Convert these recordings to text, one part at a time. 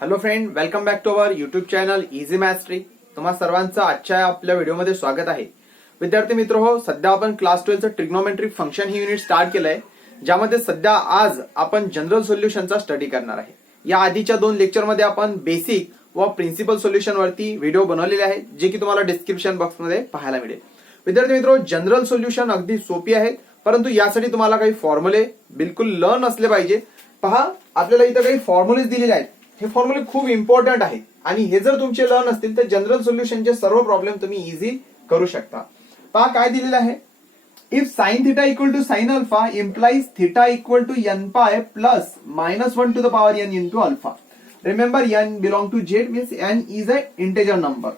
Hello friend, welcome back to our YouTube channel easy maths trick. तुम्हा सर्वांचं आजच्या आपल्या व्हिडिओमध्ये स्वागत आहे. विद्यार्थी मित्र हो, सध्या आपण क्लास 12चं ट्रिग्नोमेट्रिक फंक्शन ही युनिट स्टार्ट केलंय, ज्यामध्ये सध्या आज आपण जनरल सोल्युशनचा स्टडी करणार आहे. या आधीच्या 2 लेक्चरमध्ये आपण बेसिक व प्रिन्सिपल सोल्युशन वरती व्हिडिओ बनवलेले आहेत, जे की तुम्हाला डिस्क्रिप्शन बॉक्समध्ये पाहायला मिळेल. विद्यार्थी मित्र, जनरल सोल्युशन अगदी सोपी आहेत, परंतु यासाठी तुम्हाला काही फॉर्म्युले बिलकुल लर्न असले पाहिजे. पहा, आपल्याला इथं काही फॉर्म्युलेज दिलेले आहेत. हे फॉर्म्युले खूप इम्पॉर्टंट आहेत आणि हे जर तुमचे लर्न असतील तर जनरल सोल्युशनचे सर्व प्रॉब्लेम तुम्ही इझी करू शकता. पहा काय दिलेलं आहे. If sine theta equal to sine alpha implies theta equal to n pi plus -1 to the power n into alpha. Remember, n belong to Z means n is a integer number.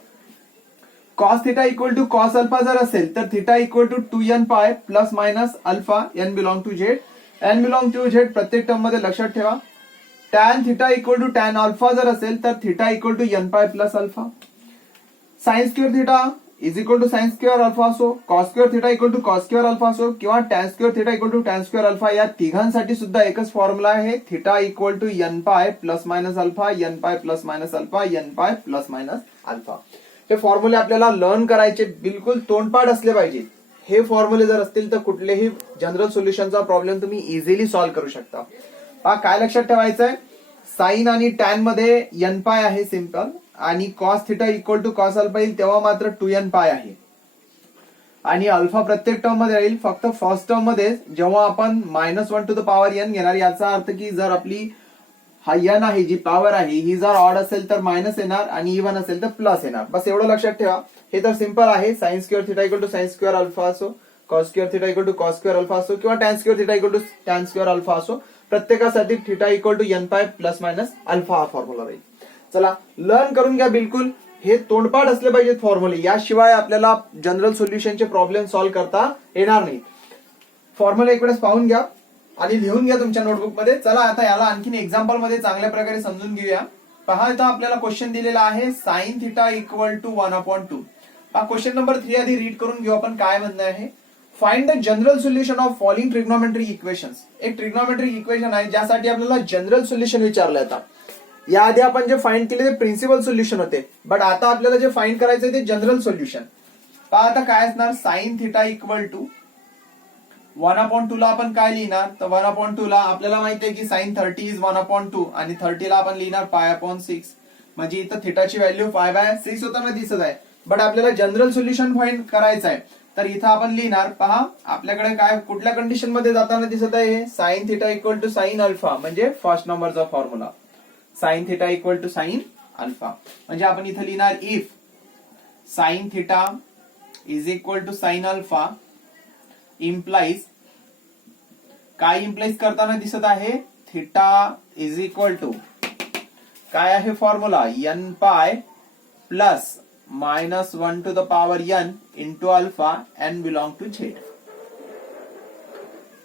Cos theta equal to cos alpha जर असेल तर theta equal to 2n pi plus minus alpha n belong to Z. N belong to Z प्रत्येक term मध्ये लक्षात ठेवा. tan theta equal to tan alpha जर असेल तर theta equal to n pi plus alpha. Sine square theta is equal to sine square alpha असो, cos square theta equal to cos square alpha असो किंवा tan square theta equal to tan square alpha, या तिघांसाठी सुद्धा एकच formula आहे. Theta equal to n pi plus minus alpha, n pi plus minus alpha, n pi plus minus alpha. हे फॉर्म्युले आपल्याला लर्न करायचे, बिलकुल तोंडपाठ असले पाहिजे. हे फॉर्म्युले जर असतील तर कुठलेही जनरल सोल्युशनचा प्रॉब्लेम तुम्ही इझिली सॉल्व्ह करू शकता. काय लक्षात ठेवायचं आहे, साइन आणि टॅन मध्ये n पाय आहे सिंपल, आणि cos theta equal to cos alpha येईल तेव्हा मात्र 2n पाय आहे, आणि अल्फा प्रत्येक टर्म मध्ये राहील. फक्त फर्स्ट टर्म मध्ये जेव्हा आपण -1 टू द पॉवर n घेणार, याचा अर्थ की जर आपली हा n आहे, जी पॉवर आहे ही जर ऑड असेल तर मायनस येणार आणि इव्हन असेल तर प्लस येणार. बस एवढं लक्षात ठेवा. हे तर सिंपल आहे. Sine square theta equal to sine square alpha असो, cos square theta equal to cos square alpha असो किंवा tan square theta equal to tan square alpha असो, प्रत्येकासाठी theta equal to n pi plus minus alpha हा formula राहील. चला learn करून घ्या. बिलकुल हे तोंडपाठ असले पाहिजेत फॉर्म्युले, याशिवाय आपल्याला जनरल सोल्युशनचे प्रॉब्लेम सॉल्व्ह करता येणार नाही. फॉर्म्युला इकडेच पाहून घ्या आणि लिहून घ्या तुमच्या नोटबुक मध्ये. चला आता याला आणखीन एक्झाम्पल मध्ये चांगल्या प्रकारे समजून घेऊया. पहा, इथं आपल्याला क्वेश्चन दिलेला आहे sine theta equal to 1/2. Question number 3 आधी रीड करून घेऊ आपण. काय म्हणणं आहे, find the general solution of following trigonometric equations. एक ट्रिग्नोमेट्रिक इक्वेशन आहे ज्यासाठी आपल्याला जनरल सोल्युशन विचारलं जातं. याआधी आपण जे फाइंड केले ते प्रिन्सिपल सोल्युशन होते, बट आता आपल्याला जे फाइंड करायचं ते जनरल सोल्युशन. पहा आता काय असणार, साइन थिटा इक्वल टू 1/2 ला आपण काय लिहिणार, तर 1/2 ला आपल्याला माहिती आहे की साइन 30 इज 1/2 आणि 30 ला आपण लिहिणार π/6. म्हणजे इथं थिटाची व्हॅल्यू π/6 होताना दिसत आहे, बट आपल्याला जनरल सोल्युशन फाइंड करायचं आहे. तर इथं आपण लिहिणार, पहा आपल्याकडे काय कुठल्या कंडिशन मध्ये जाताना दिसत आहे, sine theta equal to sine alpha, म्हणजे फर्स्ट नंबरचा formula sine theta equal to sine alpha. म्हणजे आपण इथं लिहिणार if sine theta is equal to sine alpha implies, काय इम्प्लाइज करताना दिसत आहे, थिटा इज इक्वल टू काय आहे formula, n pi plus -1 to the power n into alpha n belong to Z.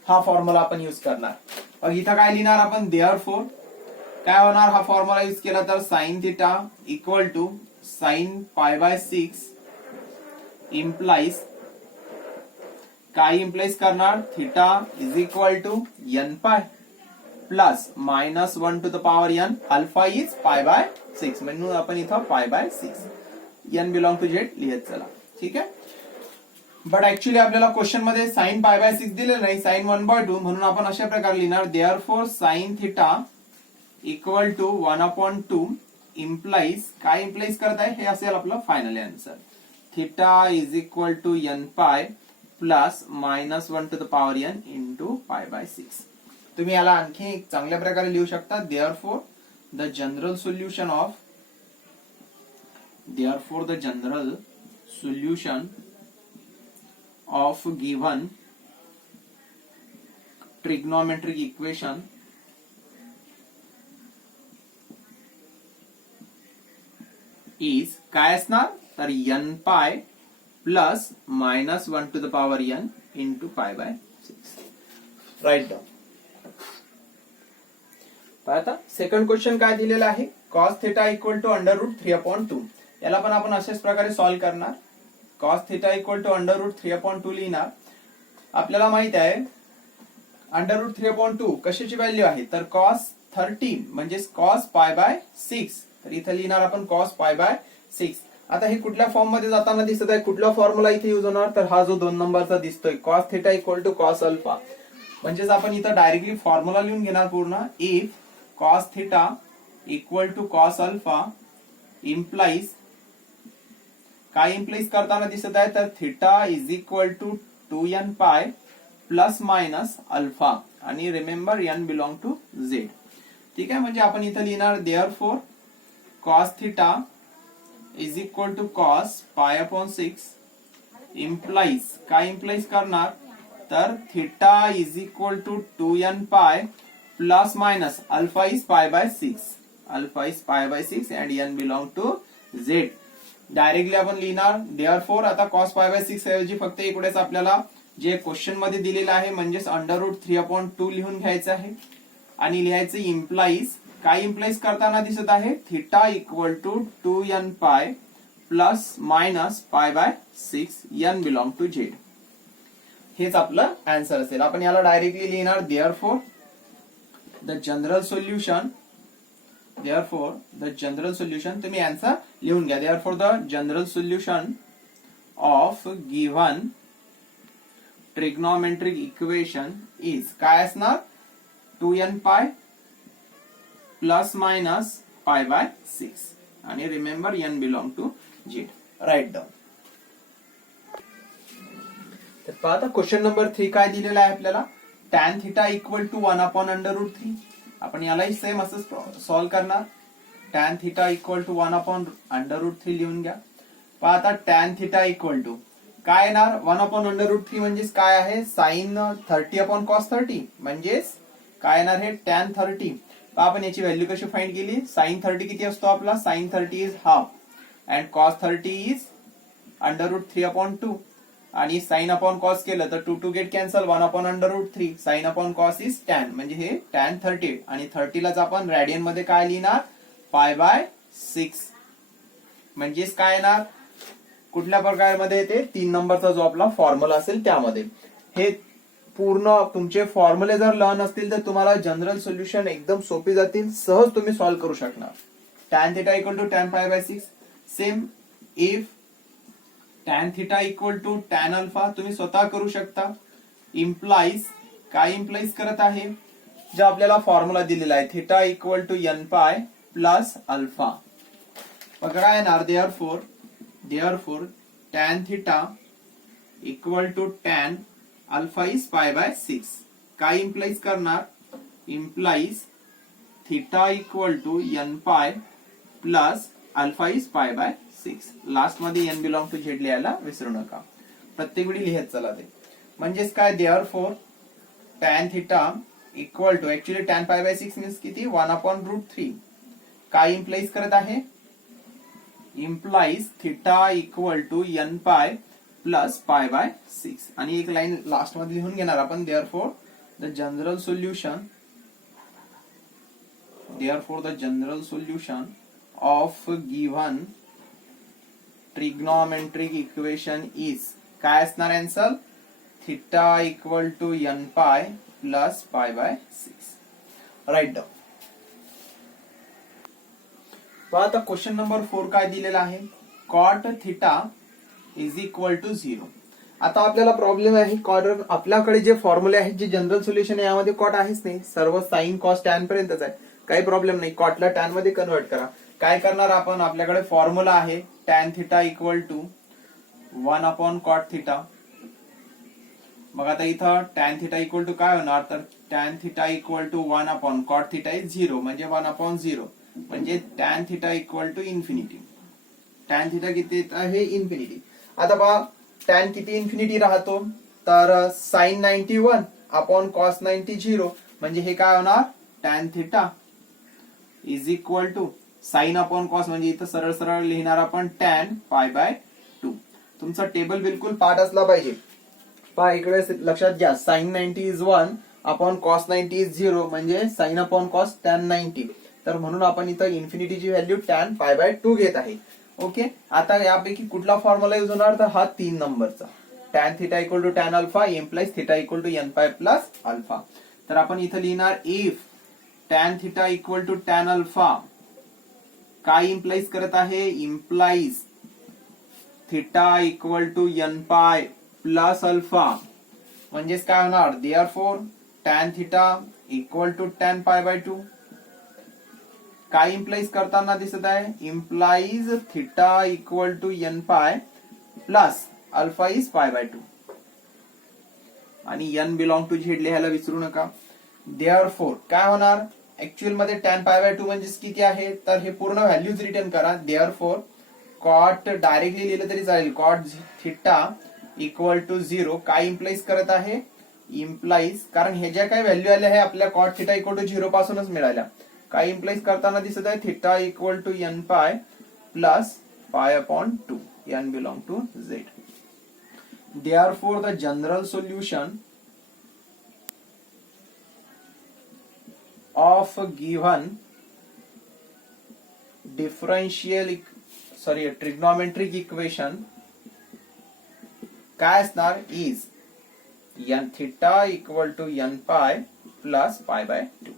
हा फॉर्म्युला आपण युज करणार. और इथं काय लिहिणार आपण, देअरफॉर काय होणार, हा फॉर्म्युला युज केला तर sine theta equal to sine π/6 implies, काय इम्प्लाइज करणार, theta is equal to n pi plus -1 to the power n, alpha is π/6, म्हणून आपण इथं π/6 n बिलोंग टू झेड लिहत चला. ठीक आहे. बट ऍक्च्युअली आपल्याला क्वेश्चन मध्ये साइन π/6 दिलेलं नाही, साइन 1/2, म्हणून आपण अशा प्रकारे लिहिणार, therefore sine theta equal to 1/2 implies, काय इम्प्लाइज करत आहे, हे असेल आपलं final answer, theta is equal to n pi plus -1 to the power n into π/6. तुम्ही याला आणखी चांगल्या प्रकारे लिहू शकता, therefore the general solution of given trigonometric equation is काय असणार, तर n pi plus -1 to the power n into π/6. Right down. आता सेकंड क्वेश्चन काय दिलेला आहे, कॉस थिटा इक्वल टू √3/2. याला पण आपण अशाच प्रकारे सॉल्व्ह करणार. कॉस थिटा इक्वल टू √3/2 लिहिणार. आपल्याला माहित आहे √3/2 कशाची व्हॅल्यू आहे, तर कॉस 13 म्हणजे कॉस पाय बाय 6. तर इथे लिहिणार आपण कॉस पाय बाय 6. आता हे कुठल्या फॉर्म मध्ये जाताना दिसत आहे, कुठला फॉर्म्युला इथे युज होणार, तर हा जो 2 नंबरचा दिसतोय cos theta equal to cos alpha. म्हणजेच आपण इथं डायरेक्टली फॉर्म्युला लिहून घेणार पूर्ण. If cos theta equal to cos alpha implies, काय इम्प्लाइज करताना दिसत आहे, तर theta is equal to 2n pi plus minus alpha, आणि remember n belong to z. ठीक आहे, म्हणजे आपण इथे लिहिणार therefore cos theta is equal to cos pi upon 6 implies, काय इम्प्लाइज करणार, तर theta is equal to 2n pi plus minus alpha is pi by 6, alpha is pi by 6 and n belong to z. Directly आपण लिहिणार therefore. आता cos pi by 6 ऐवजी फक्त इकडेच आपल्याला जे क्वेश्चन मध्ये दिलेलं आहे म्हणजेच √3/2 लिहून घ्यायचं आहे आणि लिहायचं इम्प्लाइज, काय इम्प्लाइज करताना दिसत आहे, theta equal to 2n pi plus minus pi by 6 n belong to z. हेच आपलं आन्सर असेल. आपण याला डायरेक्टली लिहिणार therefore the general solution, therefore the general solution, तुम्ही आन्सर लिहून घ्या. Therefore the general solution of given trigonometric equation is, काय असणार, 2n pi plus minus pi by 6 आणि remember n belong to z. Right down. तर पहा आता question number 3 काय दिलेला आहे आपल्याला, tan थिटा इक्वल टू 1/√3. आपण यालाही सेम असं सॉल्व्ह करणार. tan थिटा इक्वल टू 1/√3 लिहून घ्या. पहा आता tan थिटा इक्वल टू काय येणार, 1/√3 म्हणजेच काय आहे, साइन 30 अपॉन कॉस 30, म्हणजेच काय येणार हे tan 30. आपण याची व्हॅल्यू कशी फाइंड केली, साइन 30 किती असतो आपला, sine 30 is half and cos 30 is √3/2 आणि साइन अपॉन कॉस केलं तर 2 two get cancel, 1/√3 sine upon cos is tan, म्हणजे हे tan 30 आणि 30 लाच आपण रॅडियन मध्ये काय लिहिणार, पाय बाय 6. म्हणजेच काय येणार, कुठल्या प्रकारमध्ये येते, 3 नंबरचा जो आपला फॉर्म्युला असेल त्यामध्ये. हे पूर्ण तुमचे फॉर्म्युले जर लर्न असतील तर तुम्हाला जनरल सोल्युशन एकदम सोपी जातील, सहज तुम्ही सॉल्व्ह करू शकणार. tan theta equal to tan pi by 6. Same if tan theta equal to tan alpha, तुम्ही स्वतः करू शकता. इम्प्लाइज, काय इम्प्लाइज करत आहे, जे आपल्याला फॉर्म्युला दिलेला आहे, theta equal to n pi plus alpha. मग काय येणार, therefore tan theta equal to tan alpha is pi by 6. काय इम्प्लाइज करणार, implies theta equal to n pi plus alpha is pi by 6. Last मध्ये n belong to z लिहायला विसरू नका, प्रत्येक वेळी लिहत चला ते. म्हणजेच काय, therefore tan theta equal to, actually tan pi by 6 means किती, 1/√3. काय इम्प्लाइज करत आहे, implies theta equal to n pi plus pi by 6. आणि एक लाईन लास्ट मध्ये लिहून घेणार आपण, therefore the general solution of given trigonometric equation is, काय असणार answer, theta equal to n pi plus pi by 6. Right down. पहा आता क्वेश्चन नंबर 4 काय दिलेला आहे, cot theta is equal to 0. आता आपल्याला प्रॉब्लेम आहे, कारण आपल्याकडे जे फॉर्म्युले आहेत, जे जनरल सोल्युशन आहे यामध्ये कॉट आहेच नाही, सर्व साइन कॉस टॅन पर्यंतच आहे, काही प्रॉब्लेम नाही. कॉटला टॅन मध्ये कन्वर्ट करा. काय करणार आपण, आपल्याकडे फॉर्म्युला आहे tan theta equal to 1/cot theta. मग आता इथं tan थिटा इक्वल टू काय होणार, तर tan theta equal to 1/cot theta is 0, म्हणजे 1/0, म्हणजे tan theta equal to infinity. tan theta किती आहे, इन्फिनिटी. आता पहा tan किती इन्फिनिटी राहतो, तर साइन 90 1 अपॉन कॉस 90 0, म्हणजे हे काय होणार, tan theta is equal to sine upon cos, म्हणजे इथं सरळ सरळ लिहिणार आपण tan पाय बाय 2. तुमचा टेबल बिलकुल पाठ असला पाहिजे. पहा इकडे लक्षात घ्या, sine 90 is 1 upon cos 90 is 0, म्हणजे साइन अपॉन कॉस tan 90. तर म्हणून आपण इथं इन्फिनिटीची व्हॅल्यू tan पाय बाय 2 घेत आहे. ओके, आता यापैकी कुठला फॉर्म्युला यूज होणार, तर हा 3 नंबरचा, tan theta equal to tan alpha implies theta equal to n pi plus alpha. तर आपण इथं लिहिणार, if tan theta equal to tan alpha काय इम्प्लाइज करत आहे, implies theta equal to n pi plus alpha. म्हणजेच काय होणार, therefore tan theta equal to tan pi by 2 काय इम्प्लाइज करताना दिसत आहे, implies theta equal to n pi plus alpha is pi by 2 आणि एन बिलॉंग टू झेड लिहायला विसरू नका. देअरफॉर काय होणार, ऍक्च्युअल मध्ये टॅन पाय बाय 2 म्हणजे किती आहे, तर हे पूर्ण व्हॅल्यूज रिटर्न करा. देअरफॉर कॉट डायरेक्टली लिहिलं तरी चालेल, कॉट थिटा इक्वल टू 0 काय इम्प्लाइज करत आहे, इम्प्लाइज, कारण हे ज्या काही व्हॅल्यू आल्या आहे आपल्या कॉट थिटा इक्वल टू 0 पासूनच मिळाल्या, काय इम्प्लाइज करताना दिसत आहे, theta equal to n pi plus pi upon 2 n belong to z. Therefore, the general solution of a given trigonometric equation काय असणार, is n theta equal to n pi plus pi by 2.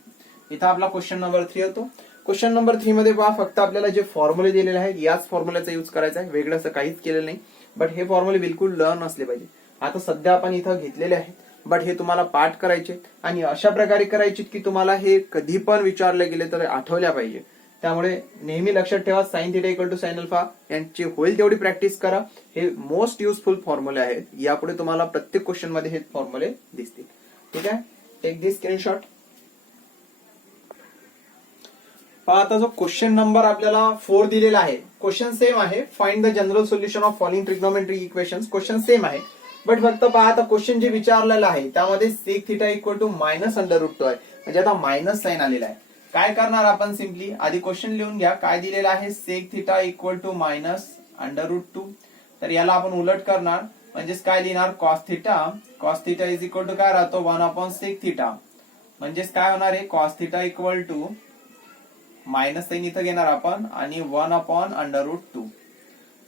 इथं आपला question number 3 होतो. Question number 3 मध्ये पहा, फक्त आपल्याला जे फॉर्म्युले दिलेले आहेत याच फॉर्म्युल्याचा यूज करायचा आहे, वेगळं असं काहीच केलेलं नाही. बट हे फॉर्म्युले बिलकुल लर्न असले पाहिजे. आता सध्या आपण इथं घेतलेले आहेत, बट हे तुम्हाला पाठ करायचे आणि अशा प्रकारे करायचे की तुम्हाला हे कधी पण विचारले गेले तर आठवल्या पाहिजे. त्यामुळे नेहमी लक्षात ठेवा, sine theta equal to sine alpha यांची होईल तेवढी प्रॅक्टिस करा. हे मोस्ट युजफुल फॉर्म्युले आहेत, यापुढे तुम्हाला प्रत्येक क्वेश्चन मध्ये हे फॉर्म्युले दिसतील. ठीक आहे, टेक दिस स्क्रीनशॉट. पहा, आता जो क्वेश्चन नंबर आपल्याला 4 दिलेला आहे, क्वेश्चन सेम आहे, find the general solution of following trigonometric equations. Question same आहे, बट फक्त पहा आता क्वेश्चन जे विचारलेलं आहे त्यामध्ये sec theta equal to minus under root 2 आहे, म्हणजे आता मायनस साइन आलेला आहे. काय करणार आपण, सिम्पली आधी क्वेश्चन लिहून घ्या. काय दिलेला आहे, sec theta equal to minus under root 2. तर याला आपण उलट करणार, म्हणजेच काय लिहिणार, cos theta. Cos theta is equal to काय राहतो, 1 अपॉन सेक थिटा. म्हणजेच काय होणार आहे, cos theta equal to minus sine इथं घेणार आपण आणि 1 अपॉन अंडर रूट 2.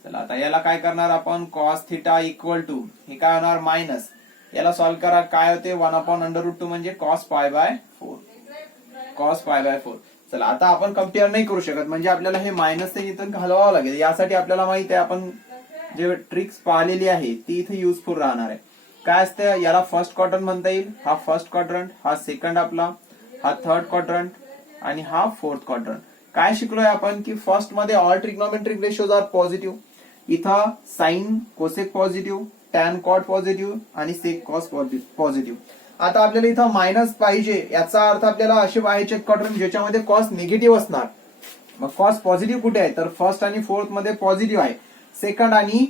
चला आता याला काय करणार आपण, कॉस थिटा इक्वल टू हे काय होणार, मायनस, याला सॉल्व्ह करा, काय होते 1 अपॉन अंडर रूट 2 म्हणजे cos pi by 4. Cos pi by 4. चला आता आपण कम्पेअर नाही करू शकत, म्हणजे आपल्याला हे मायनस साइन इथं घालवावं लागेल. यासाठी आपल्याला माहित आहे, आपण जे ट्रिक्स पाहिलेली आहे ती इथे युजफुल राहणार आहे. काय असतं, याला फर्स्ट क्वाड्रंट म्हणता येईल, हा फर्स्ट क्वाड्रंट, हा सेकंड आपला, हा थर्ड क्वाड्रंट आणि हा फोर्थ क्वाड्रंट. काय शिकलोय आपण की फर्स्ट मध्ये all trigonometric ratios are positive. इथं sine cosec positive, tan cot positive आणि सेक कॉस पॉझिटिव्ह. आता आपल्याला इथं मायनस पाहिजे, याचा अर्थ आपल्याला असे पाहायचे क्वाड्रंट ज्याच्यामध्ये कॉस निगेटिव्ह असणार. मग कॉस पॉझिटिव्ह कुठे आहे, तर फर्स्ट आणि फोर्थ मध्ये पॉझिटिव्ह आहे, सेकंड आणि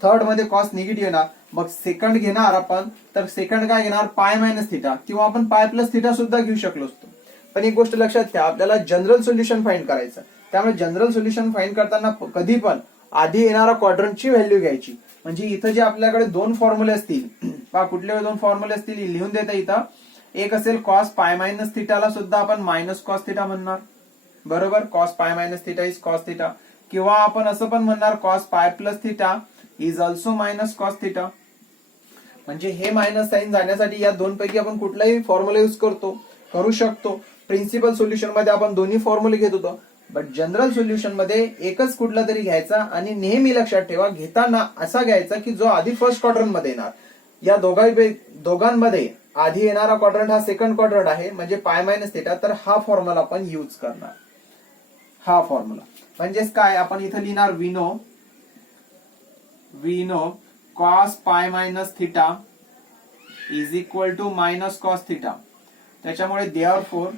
थर्ड मध्ये कॉस निगेटिव्ह येणार. मग सेकंड घेणार आपण, तर सेकंड काय घेणार, पाय मायनस थिटा, किंवा आपण पाय प्लस थिटा सुद्धा घेऊ शकलो असतो. पण एक गोष्ट लक्षात घ्या, आपल्याला जनरल सोल्युशन फाइंड करायचं. त्यामुळे जनरल सोल्युशन फाइंड करताना कधी पण आधी येणारा क्वाड्रंटची व्हॅल्यू घ्यायची. म्हणजे इथं जे आपल्याकडे 2 फॉर्म्युले असतील, पहा कुठले 2 फॉर्म्युले असतील लिहून देता इथं. एक असेल कॉस पाय मायनस थिटाला सुद्धा आपण मायनस कॉस थिटा म्हणणार, बरोबर, cos pi minus theta is cos theta. किंवा आपण असं पण म्हणणार, cos pi plus theta is also minus cos theta. म्हणजे हे मायनस साइन जाण्यासाठी या 2 पैकी आपण कुठलाही फॉर्म्युला युज करू शकतो. प्रिन्सिपल सोल्युशन मध्ये आपण दोन्ही फॉर्म्युले घेत होतो, बट जनरल सोल्युशन मध्ये एकच कुठला तरी घ्यायचा. आणि नेहमी लक्षात ठेवा, घेताना असा घ्यायचा की जो आधी फर्स्ट क्वाड्रंट मध्ये येणार. या दोघांमध्ये आधी येणारा क्वाड्रंट हा सेकंड क्वाड्रंट आहे, म्हणजे पाय मायनस थिटा. तर हा फॉर्म्युला आपण युज करणार, हा फॉर्म्युला. म्हणजेच काय, आपण इथं लिहिणार, we know cos pi minus theta is equal to minus cos theta. त्याच्यामुळे देअरफॉर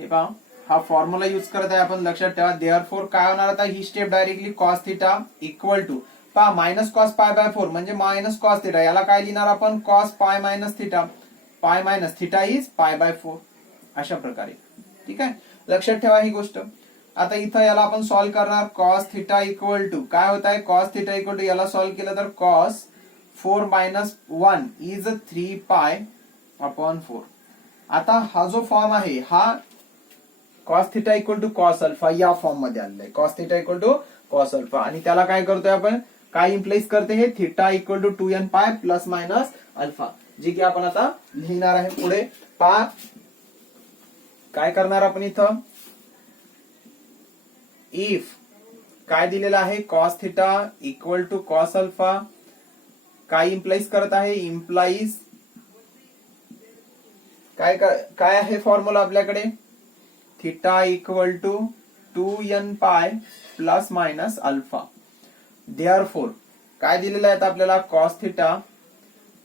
हे पहा, हा फॉर्म्युला युज करत आहे आपण, लक्षात ठेवा. देअरफॉर काय होणार, आता ही step directly cos theta equal to पहा मायनस कॉस पाय बाय 4 म्हणजे मायनस कॉस थिटा. याला काय लिहिणार आपण, कॉस पाय मायनस थिटा. पाय minus theta is pi by 4, अशा प्रकारे. ठीक आहे, लक्षात ठेवा ही गोष्ट. आता इथं याला आपण सॉल्व्ह करणार, कॉस थिटा इक्वल टू काय होत आहे, कॉस थिटा इक्वल टू याला सॉल्व्ह केलं तर cos 4 minus 1 is 3 pi upon 4. आता हा जो फॉर्म आहे हा cos theta equal to cos alpha या फॉर्म मध्ये आलेला आहे, cos theta equal to cos alpha. आणि त्याला काय करतोय आपण, काय इम्प्लाइज करते हे, theta equal to 2n pi plus minus alpha, जे की आपण आता लिहिणार आहे पुढे. पहा काय करणार आपण इथं, इफ काय दिलेलं आहे, cos theta equal to cos alpha, काय इम्प्लाइज करत आहे, इम्प्लाइज काय आहे फॉर्म्युला आपल्याकडे, theta equal to 2n pi plus minus alpha. Therefore काय दिलेलं आहे आपल्याला, cos theta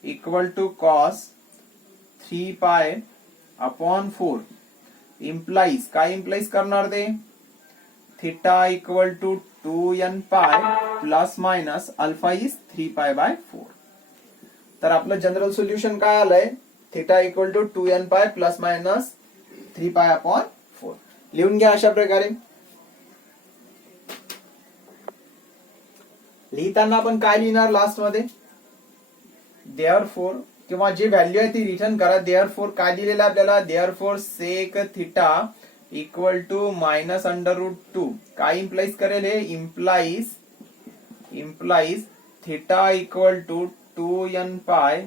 equal to cos 3 pi upon 4 implies काय इम्प्लाइज करणार ते, theta equal to 2n pi plus minus alpha is 3 पाय बाय 4. तर आपलं जनरल सोल्युशन काय आलंय, theta equal to 2n pi plus minus 3 pi upon 4. लिहून घ्या अशा प्रकारे. लिहिताना आपण काय लिहिणार लास्ट मध्ये, देअरफॉर किंवा जी व्हॅल्यू आहे ती रिटर्न करा. देअरफॉर काय दिलेलं आहे आपल्याला, therefore sec theta equal to minus under root 2 काय इम्प्लाइज करेल, हे implies theta equal to 2n pi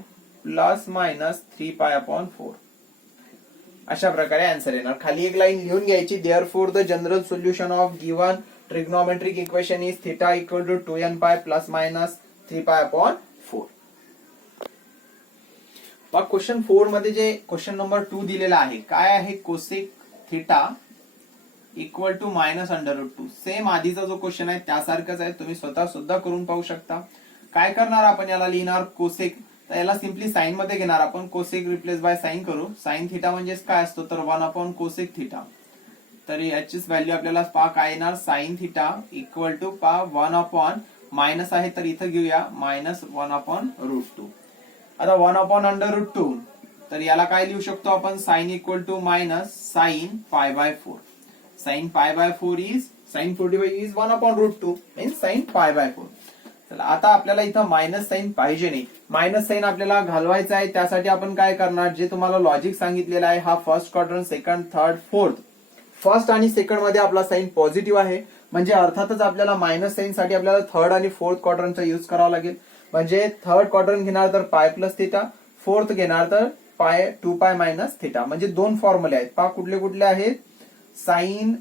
plus minus 3 pi upon 4. अशा प्रकारे आन्सर येणार. खाली एक लाईन लिहून घ्यायची, therefore the general solution of given trigonometric equation is theta equal to 2n pi plus minus 3 pi upon 4. मग क्वेश्चन 4 मध्ये जे क्वेश्चन नंबर 2 दिलेला आहे, काय आहे, cosec theta equal to minus under root 2. Same आधीचा जो क्वेश्चन आहे त्यासारखंच आहे, तुम्ही स्वतः सुद्धा करून पाहू शकता. काय करणार आपण, याला लिहिणार कोसेक, तर याला सिम्पली साइन मध्ये घेणार आपण, कोसेक रिप्लेस बाय साइन करू. साइन थिटा म्हणजे काय असतो, तर 1 अपॉन कोसेक थिटा. तर याचीच व्हॅल्यू आपल्याला पा काय येणार, साइन थिटा इक्वल टू पा 1 अपॉन मायनस आहे तर इथं घेऊया मायनस 1 अपॉन रूट 2. आता 1 अपॉन अंडर रूट 2, तर याला काय लिहू शकतो आपण, sine equal to minus sine pi by 4. Sine pi by 4 is sine 45 is 1 upon root 2 means sine pi by 4. चला आता आपल्याला इथं मायनस साइन पाहिजे नाही, मायनस साइन आपल्याला घालवायचं आहे. त्यासाठी आपण काय करणार, जे तुम्हाला लॉजिक सांगितलेलं आहे, हा first quadrant, second, third, fourth, first आणि सेकंड मध्ये आपला साइन पॉझिटिव्ह आहे, म्हणजे अर्थातच आपल्याला मायनस साइन साठी आपल्याला थर्ड आणि फोर्थ क्वाड्रंटचा यूज करावा लागेल. म्हणजे थर्ड क्वाड्रंट घेणार तर पाय प्लस थिटा, फोर्थ घेणार तर पाय 2 पाय मायनस थिटा. म्हणजे दोन फॉर्म्युले आहेत पा, कुठले कुठले आहेत, sine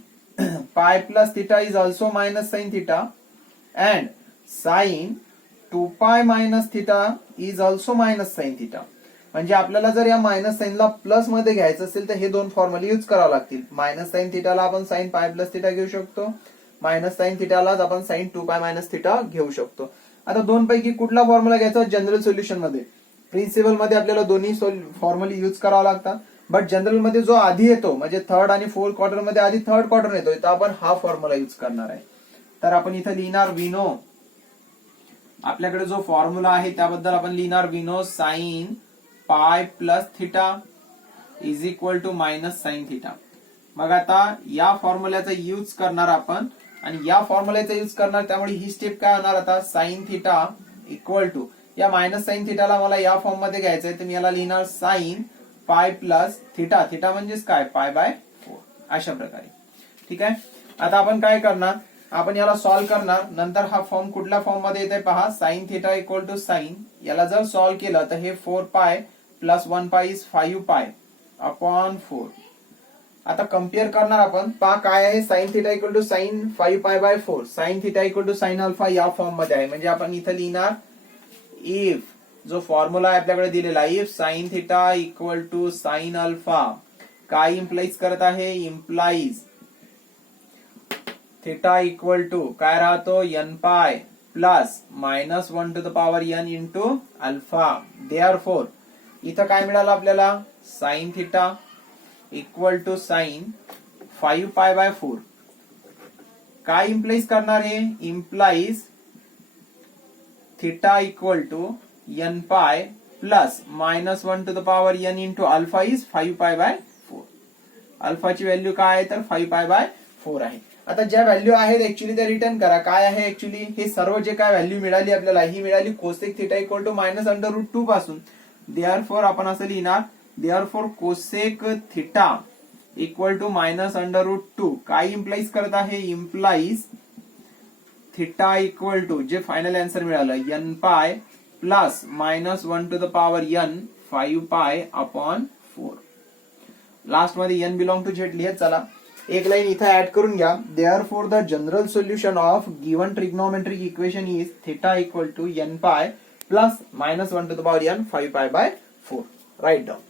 pi plus theta is also minus sine theta and sine 2 pi minus theta is also minus sine theta. म्हणजे आपल्याला जर या मायनस साइनला प्लस मध्ये घ्यायचं असेल तर हे दोन फॉर्म्युले यूज करावे लागतील. मायनस साइन थिटाला आपण साइन पाय प्लस थिटा घेऊ शकतो, मायनस साइन थिटालाच आपण साइन 2 पाय मायनस थिटा घेऊ शकतो. आता दोन पैकी कुठला फॉर्म्युला घ्यायचा, जनरल सोल्युशन मध्ये. प्रिन्सिपल मध्ये आपल्याला दोन्ही फॉर्म्युले यूज करावा लागतात, बट जनरल मध्ये जो आधी येतो म्हणजे थर्ड आणि फोर्थ क्वार्टर मध्ये आधी थर्ड क्वार्टर येतो, तर आपण हा फॉर्म्युला यूज करणार आहे. तर आपण इथे लिहिणार विनो, आपल्याकडे जो फॉर्म्युला आहे त्याबद्दल आपण लिहिणार we know sine pi plus theta is equal to minus sine theta. मग आता या फॉर्म्युल्याचा यूज करणार आपण आणि या फॉर्म्युल्याचा यूज करणार, त्यामुळे ही स्टेप काय होणार, आता साइन थिटा इक्वल टू या मायनस साइन थिटाला मला या फॉर्म मध्ये घ्यायचंय, तर मी याला लिहिणार sign pi plus theta, theta म्हणजेच काय पाय बाय 4. अशा प्रकारे. ठीक आहे. आता आपण काय करणार, आपण याला सॉल्व्ह करणार. नंतर हा फॉर्म कुठल्या फॉर्म मध्ये येते पहा, sine theta equal to sine, याला जर सॉल्व्ह केलं तर हे 4 पाय प्लस 1 पाय इज 5 पाय अपॉन 4. आता कम्पेअर करणार आपण, पहा काय आहे, sine theta equal to sine 5 pi by 4, sine theta equal to sine alpha या फॉर्म मध्ये आहे. म्हणजे आपण इथं लिहिणार इफ, जो फॉर्म्युला आहे आपल्याकडे दिलेला, if sine theta equal to sine alpha काय इम्प्लाइज करत आहे, इम्प्लाइज थिटा इक्वल टू काय राहतो, n pi plus minus 1 to the power n into alpha. Therefore इथं काय मिळालं आपल्याला, sine theta equal to sine 5 pi by 4 काय इम्प्लाइज करणार आहे, implies theta equal to n pi plus minus 1 to the power n into alpha is 5 pi by 4. अल्फाची value काय आहे, तर 5 पाय बाय 4 आहे. आता ज्या व्हॅल्यू आहेत ऍक्च्युली त्या रिटर्न करा. काय आहे ऍक्च्युली, हे सर्व जे काय व्हॅल्यू मिळाली आपल्याला, ही मिळाली cosec theta equal to minus under root 2 पासून. देअरफॉर आपण असं लिहिणार, therefore cosec theta equal to minus under root 2 काय इम्प्लाइज करत आहे, इम्प्लाइज थिटा इक्वल टू जे फायनल आन्सर मिळालं n pi plus minus 1 to the power n 5 pi upon 4. Last मध्ये एन बिलॉंग टू झेड लिहित चला. एक लाईन इथे ऍड करून घ्या. Therefore the general solution of given trigonometric equation is theta equal to n pi plus -1 to the power n 5 पाय by 4. Right down.